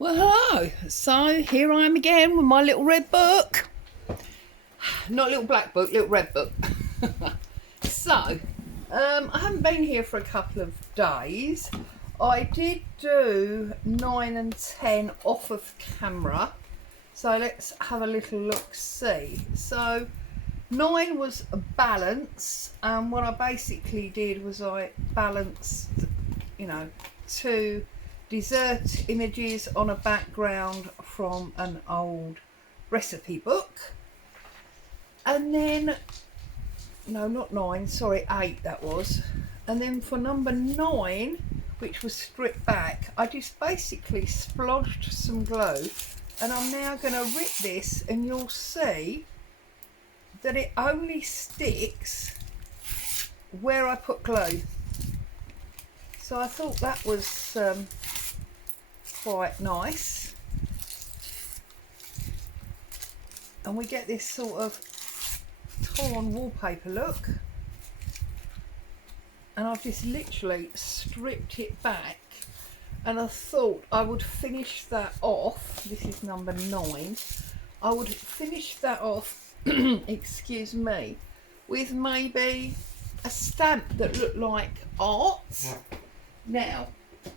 Well, hello. So here I am again with my little red book. Not little black book, little red book. So, I haven't been here for a couple of days. I did do 9 and 10 off of camera. So let's have a little look see. So 9 was a balance, and what I basically did was I balanced, two dessert images on a background from an old recipe book. And then, no, not 9, sorry, 8 that was. And then for number 9, which was stripped back, I just basically splodged some glue, and I'm now going to rip this, and you'll see that it only sticks where I put glue. So I thought that was quite nice. And we get this sort of torn wallpaper look. And I've just literally stripped it back. And I thought I would finish that off. This is number 9. I would finish that off, excuse me, with maybe a stamp that looked like art. Now,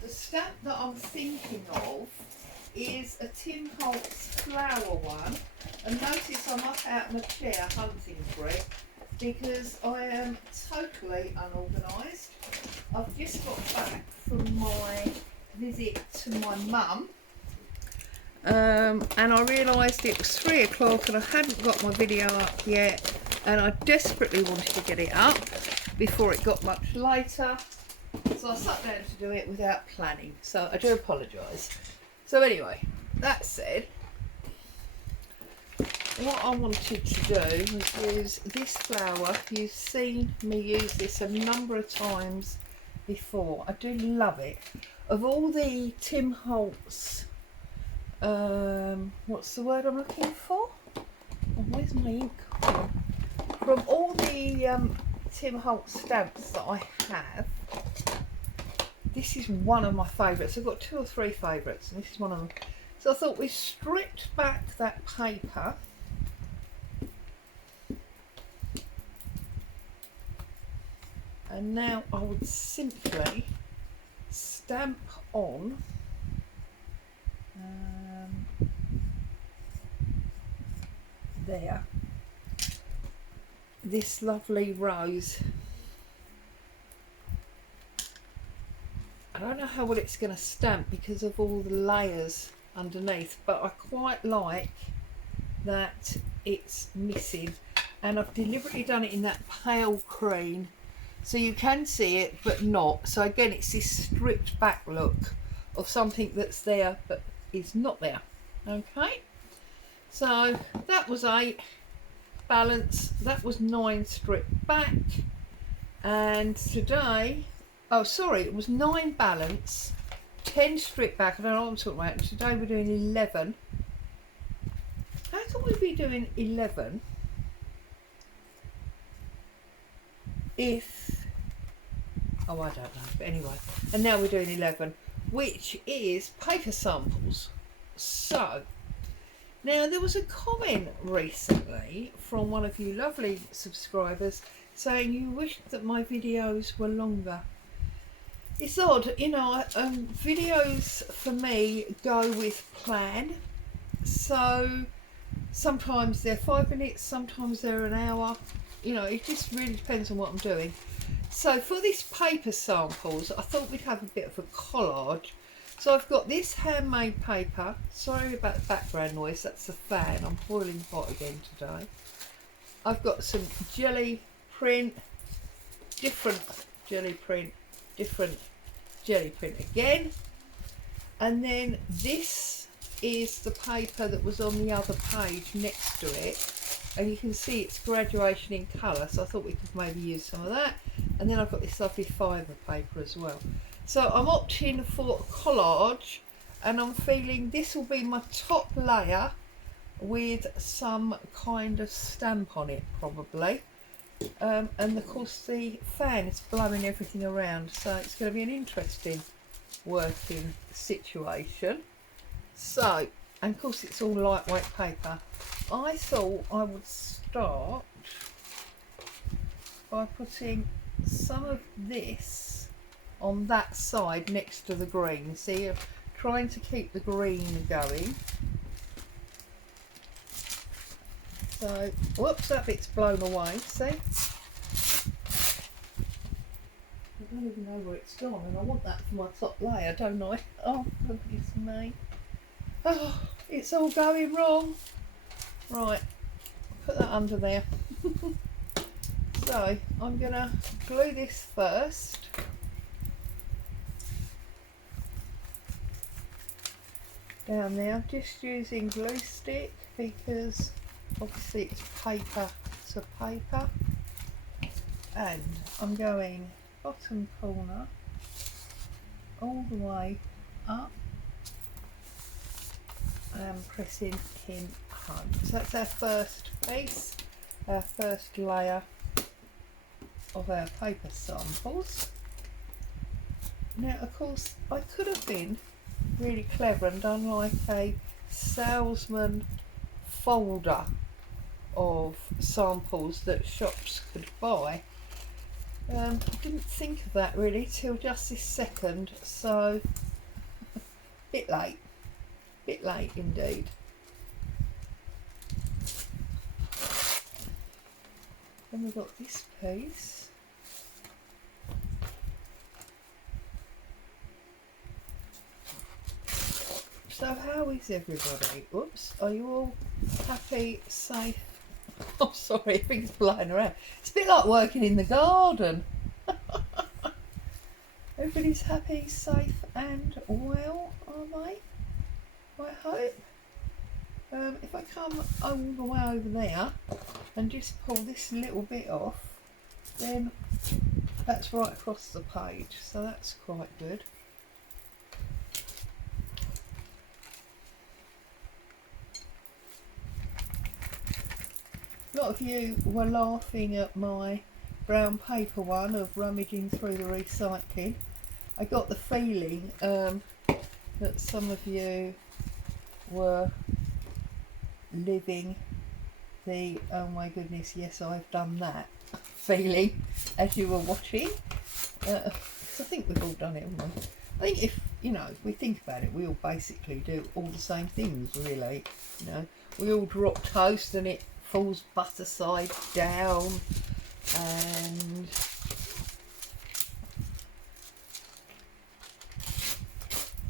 the stamp that I'm thinking of is a Tim Holtz flower one. And notice I'm up out of my chair hunting for it because I am totally unorganised. I've just got back from my visit to my mum. And I realised it was 3 o'clock and I hadn't got my video up yet, and I desperately wanted to get it up before it got much later. So I sat down to do it without planning, so I do apologise. So anyway, that said, what I wanted to do was use this flower. You've seen me use this a number of times before. I do love it. Of all the Tim Holtz, what's the word I'm looking for? Oh, where's my ink? From all the Tim Holtz stamps that I have, this is one of my favourites. I've got 2 or 3 favourites, and this is one of them. So I thought we stripped back that paper. And now I would simply stamp on there this lovely rose. I don't know how well it's going to stamp because of all the layers underneath, but I quite like that it's missing, and I've deliberately done it in that pale cream so you can see it but not. So again, it's this stripped back look of something that's there but is not there. Okay, so that was 8 balance, that was 9 stripped back, and today, oh sorry, it was 9 balance, 10 stripped back. I don't know what I'm talking about. Today we're doing 11. How can we be doing 11 if, oh I don't know, but anyway. And now we're doing 11, which is paper samples. So now there was a comment recently from one of you lovely subscribers saying you wished that my videos were longer. It's odd, you know, videos for me go with plan. So sometimes they're 5 minutes, sometimes they're an hour. You know, it just really depends on what I'm doing. So for this paper samples, I thought we'd have a bit of a collage. So I've got this handmade paper. Sorry about the background noise, that's the fan. I'm boiling hot again today. I've got some jelly print, different jelly print, different jelly print again. And then this is the paper that was on the other page next to it. And you can see it's graduation in colour, so I thought we could maybe use some of that. And then I've got this lovely fibre paper as well. So I'm opting for collage, and I'm feeling this will be my top layer with some kind of stamp on it probably. And of course the fan is blowing everything around, so it's going to be an interesting working situation. So, and of course it's all lightweight paper. I thought I would start by putting some of this on that side next to the green. See, trying to keep the green going. So, whoops, that bit's blown away, see? I don't even know where it's gone, and I want that for my top layer, don't I? Oh, goodness me. Oh, it's all going wrong. Right, put that under there. So, I'm going to glue this first. Down there, just using glue stick because obviously it's paper to paper. And I'm going bottom corner all the way up and pressing him home. So that's our first piece, our first layer of our paper samples. Now of course I could have been really clever and done like a salesman folder of samples that shops could buy. I didn't think of that really till just this second, so bit late indeed. Then we've got this piece. So how is everybody? Oops, are you all happy, safe? Oh sorry, I think it's flying around. It's a bit like working in the garden. Everybody's happy, safe and well, are they? I hope. If I come all the way over there and just pull this little bit off, then that's right across the page, so that's quite good. A lot of you were laughing at my brown paper one of rummaging through the recycling. I got the feeling that some of you were living the oh my goodness yes I've done that feeling as you were watching. I think we've all done it, haven't we? I think if we think about it, we all basically do all the same things really. We all drop toast and it falls butter side down, and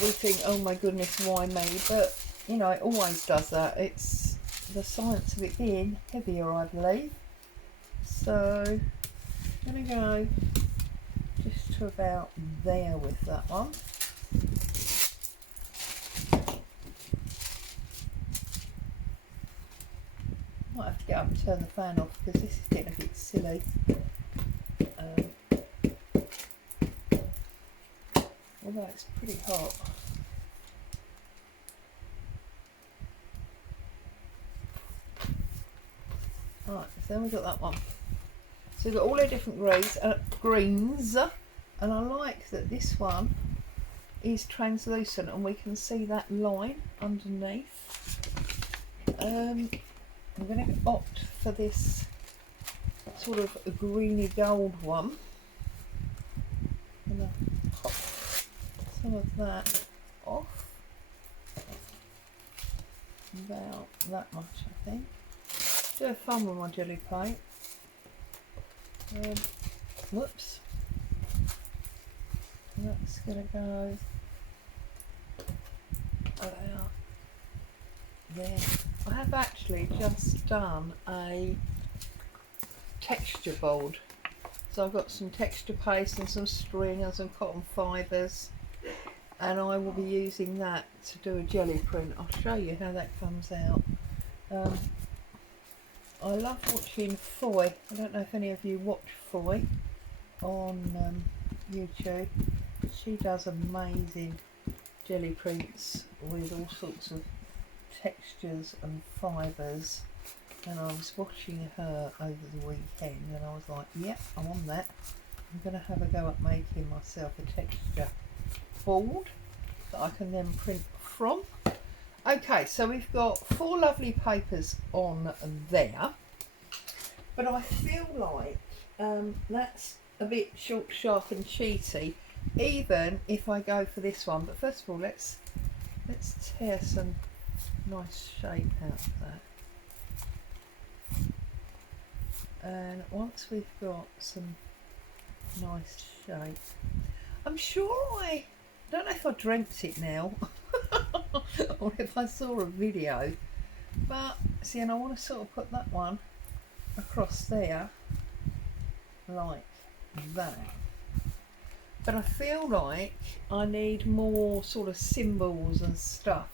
we think, oh my goodness, why me? But it always does that. It's the science of it being heavier, I believe. So I'm going to go just to about there with that one. Might have to get up and turn the fan off because this is getting a bit silly. Although it's pretty hot. Right, so then we've got that one. So we've got all our different greens, and I like that this one is translucent and we can see that line underneath. I'm going to opt for this sort of a greeny gold one. I'm going to pop some of that off. About that much, I think. Do have fun with my jelly plate. Whoops. That's going to go about there. I have actually just done a texture board. So I've got some texture paste and some string and some cotton fibres, and I will be using that to do a jelly print. I'll show you how that comes out. I love watching Foy. I don't know if any of you watch Foy on YouTube. She does amazing jelly prints with all sorts of textures and fibres, and I was watching her over the weekend and I was like, yep, I'm on that. I'm going to have a go at making myself a texture board that I can then print from. Okay, so we've got 4 lovely papers on there, but I feel like that's a bit short, sharp and cheaty, even if I go for this one. But first of all, let's tear some nice shape out of that. And once we've got some nice shape, I'm sure I don't know if I dreamt it now or if I saw a video, but see, and I want to sort of put that one across there like that. But I feel like I need more sort of symbols and stuff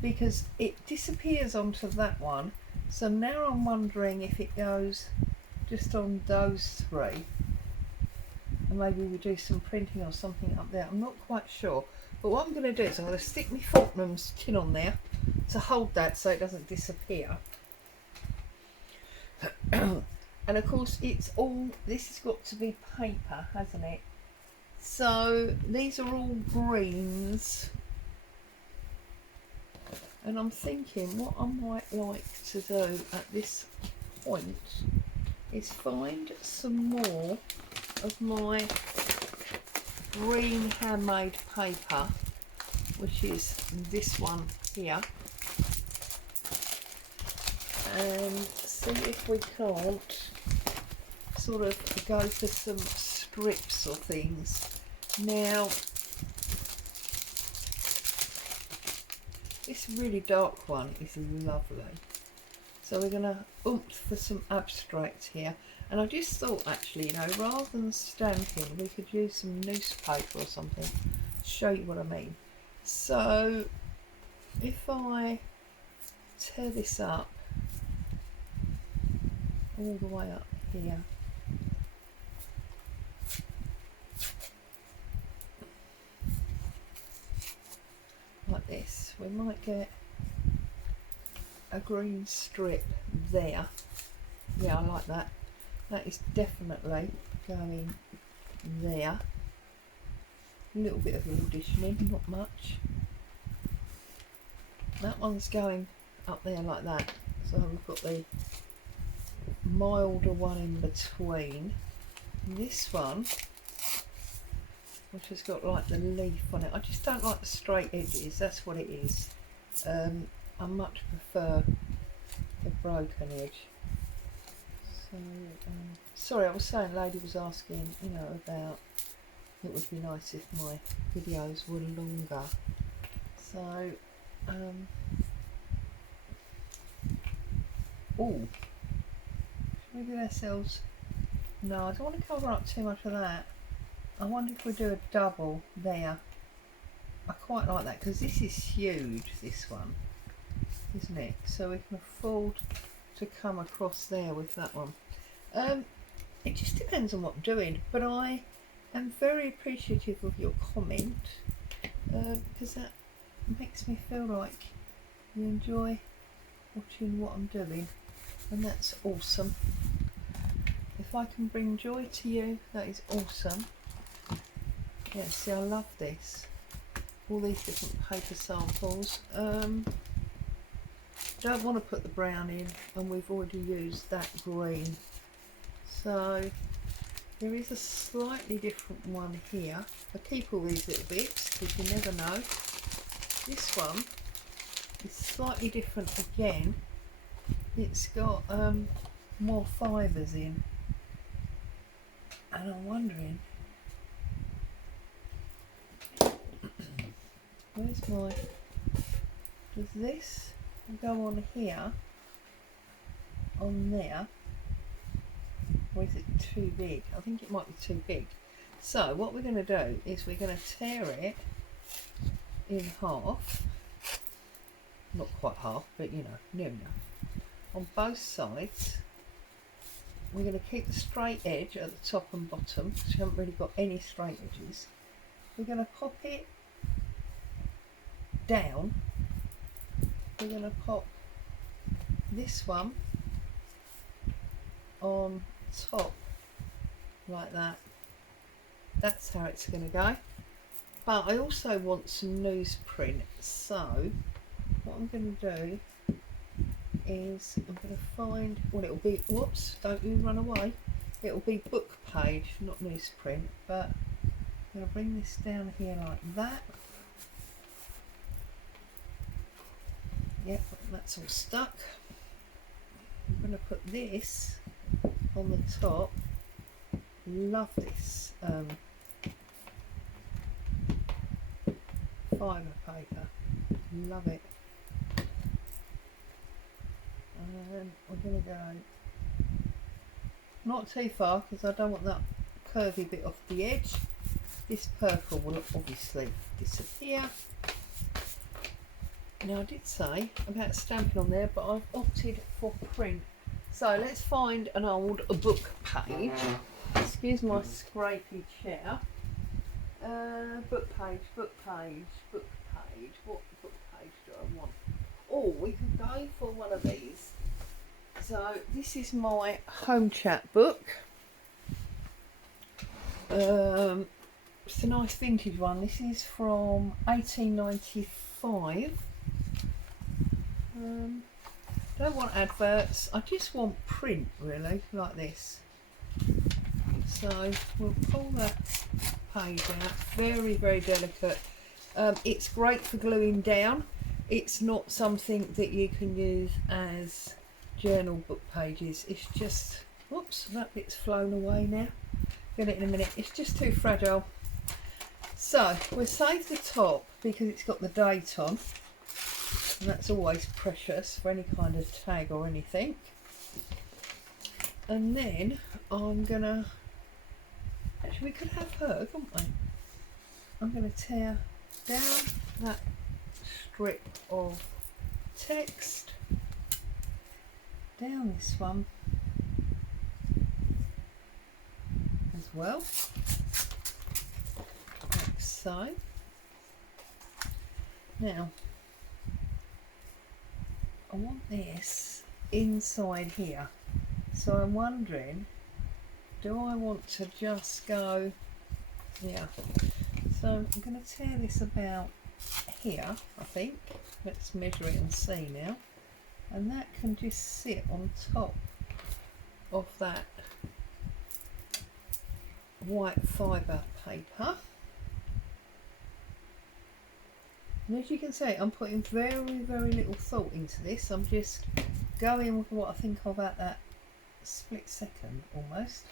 because it disappears onto that one. So now I'm wondering if it goes just on those 3, and maybe we do some printing or something up there. I'm not quite sure. But what I'm going to do is I'm going to stick my Fortnum's tin on there to hold that so it doesn't disappear. And of course it's all, this has got to be paper, hasn't it? So these are all greens. And I'm thinking what I might like to do at this point is find some more of my green handmade paper, which is this one here, and see if we can't sort of go for some strips or things. Now this really dark one is lovely, so we're going to oomph for some abstract here. And I just thought, actually, you know, rather than stamping, we could use some newspaper or something to show you what I mean. So if I tear this up all the way up here, like this, we might get a green strip there. Yeah, I like that. That is definitely going there. A little bit of auditioning, not much. That one's going up there like that. So we've got the milder one in between. And this one, which has got like the leaf on it. I just don't like the straight edges, that's what it is. I much prefer the broken edge. So, sorry, I was saying, lady was asking, you know, about it would be nice if my videos were longer. So, oh, should we give ourselves, no, I don't want to cover up too much of that. I wonder if we do a double there. I quite like that because this is huge, this one, isn't it? So we can afford to come across there with that one. It just depends on what I'm doing, but I am very appreciative of your comment because that makes me feel like you enjoy watching what I'm doing, and that's awesome. If I can bring joy to you, that is awesome. Yeah, see, I love this. All these different paper samples. Don't want to put the brown in, and we've already used that green. So there is a slightly different one here. I keep all these little bits because you never know. This one is slightly different again. It's got more fibres in, and I'm wondering where's my, does this go on here, on there, or is it too big? I think it might be too big. So what we're going to do is we're going to tear it in half, not quite half, but you know, near enough, on both sides. We're going to keep the straight edge at the top and bottom because we haven't really got any straight edges. We're going to pop it down. We're going to pop this one on top like that. That's how it's going to go. But I also want some newsprint, so what I'm going to do is I'm going to find, well, it'll be, whoops, don't you run away, it'll be book page, not newsprint, but I'm going to bring this down here like that. Yep, that's all stuck. I'm going to put this on the top. Love this fibre paper, love it. And we're going to go not too far because I don't want that curvy bit off the edge. This purple will obviously disappear. Now I did say about stamping on there, but I've opted for print. So let's find an old book page. Excuse my scrapey chair. Book page, book page, book page. What book page do I want? Oh, we could go for one of these. So this is my home chat book. It's a nice vintage one. This is from 1895. Don't want adverts, I just want print really, like this. So we'll pull that page out, very, very delicate. It's great for gluing down. It's not something that you can use as journal book pages. It's just, whoops, that bit's flown away now. Get it in a minute, it's just too fragile. So we'll save the top because it's got the date on. And that's always precious for any kind of tag or anything. And then I'm gonna, actually we could have her, couldn't we? I'm gonna tear down that strip of text, down this one as well, like so. Now I want this inside here, so I'm wondering, do I want to just go, yeah, so I'm going to tear this about here, I think. Let's measure it and see now, and that can just sit on top of that white fibre paper. And as you can see, I'm putting very, very little thought into this. I'm just going with what I think of at that split second almost.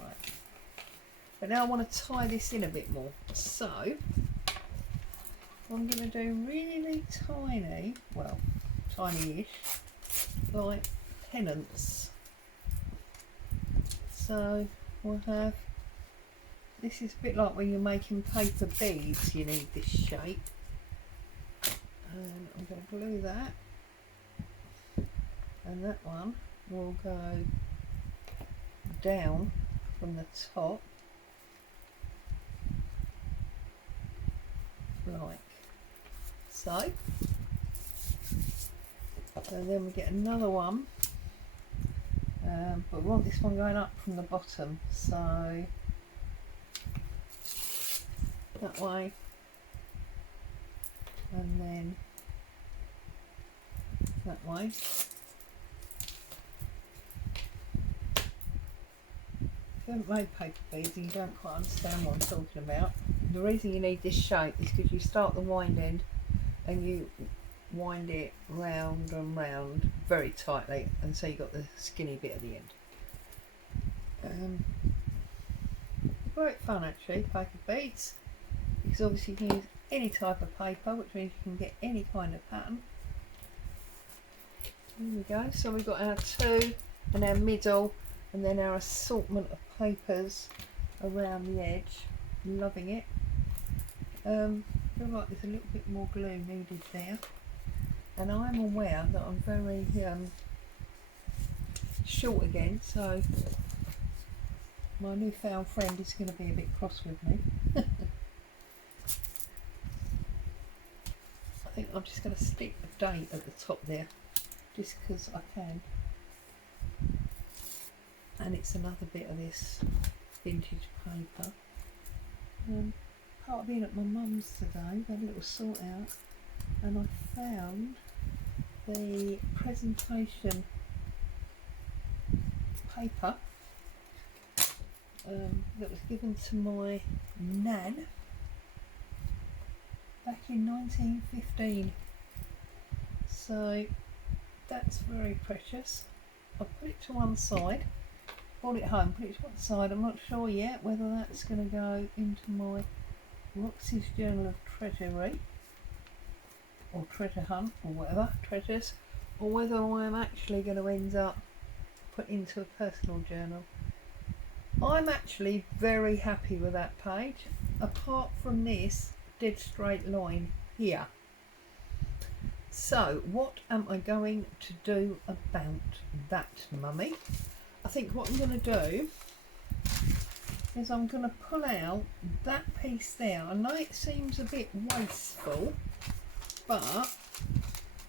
Right. But now I want to tie this in a bit more. So I'm going to do really tiny, well, tiny-ish, like pennants. So we'll have, this is a bit like when you're making paper beads, you need this shape. And I'm going to glue that. And that one will go down from the top, like so. And then we get another one, but we want this one going up from the bottom, so that way, and then that way. If you haven't made paper beads and you don't quite understand what I'm talking about, the reason you need this shape is because you start the wind end and you wind it round and round very tightly, and so you've got the skinny bit at the end. Great fun actually, paper beads, because obviously you can use any type of paper, which means you can get any kind of pattern. There we go, so we've got our two and our middle, and then our assortment of papers around the edge. Loving it. Feel like there's a little bit more glue needed there, and I'm aware that I'm very short again, so my newfound friend is going to be a bit cross with me. I think I'm just going to stick a date at the top there, just because I can. And it's another bit of this vintage paper. Part of being at my mum's today, we had a little sort out. and I found the presentation paper that was given to my nan back in 1915. So that's very precious. I put it to one side, brought it home, put it to one side. I'm not sure yet whether that's going to go into my Roxy's Journal of Treasury or Treasure Hunt or whatever, treasures, or whether I'm actually going to end up put into a personal journal. I'm actually very happy with that page, apart from this dead straight line here. So what am I going to do about that, Mummy? I think what I'm going to do is I'm going to pull out that piece there. I know it seems a bit wasteful, but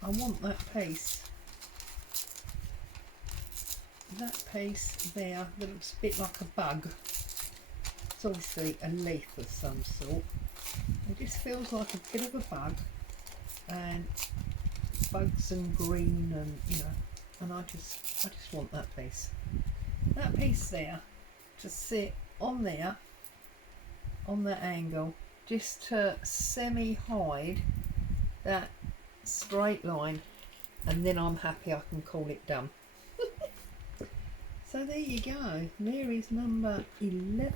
I want that piece. That piece there that looks a bit like a bug. It's obviously a leaf of some sort. It just feels like a bit of a bug, and bugs and green, and and I just want that piece. That piece there to sit on there on that angle, just to semi-hide that straight line, and then I'm happy I can call it done. So there you go, there is number 11.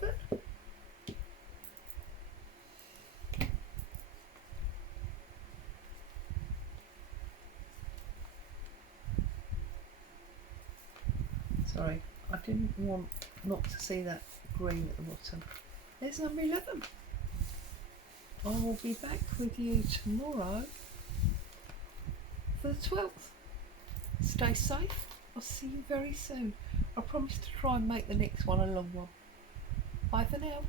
Sorry, I didn't want not to see that green at the bottom. There's number 11. I will be back with you tomorrow for the 12th. Stay safe. I'll see you very soon. I promise to try and make the next one a long one. Bye for now.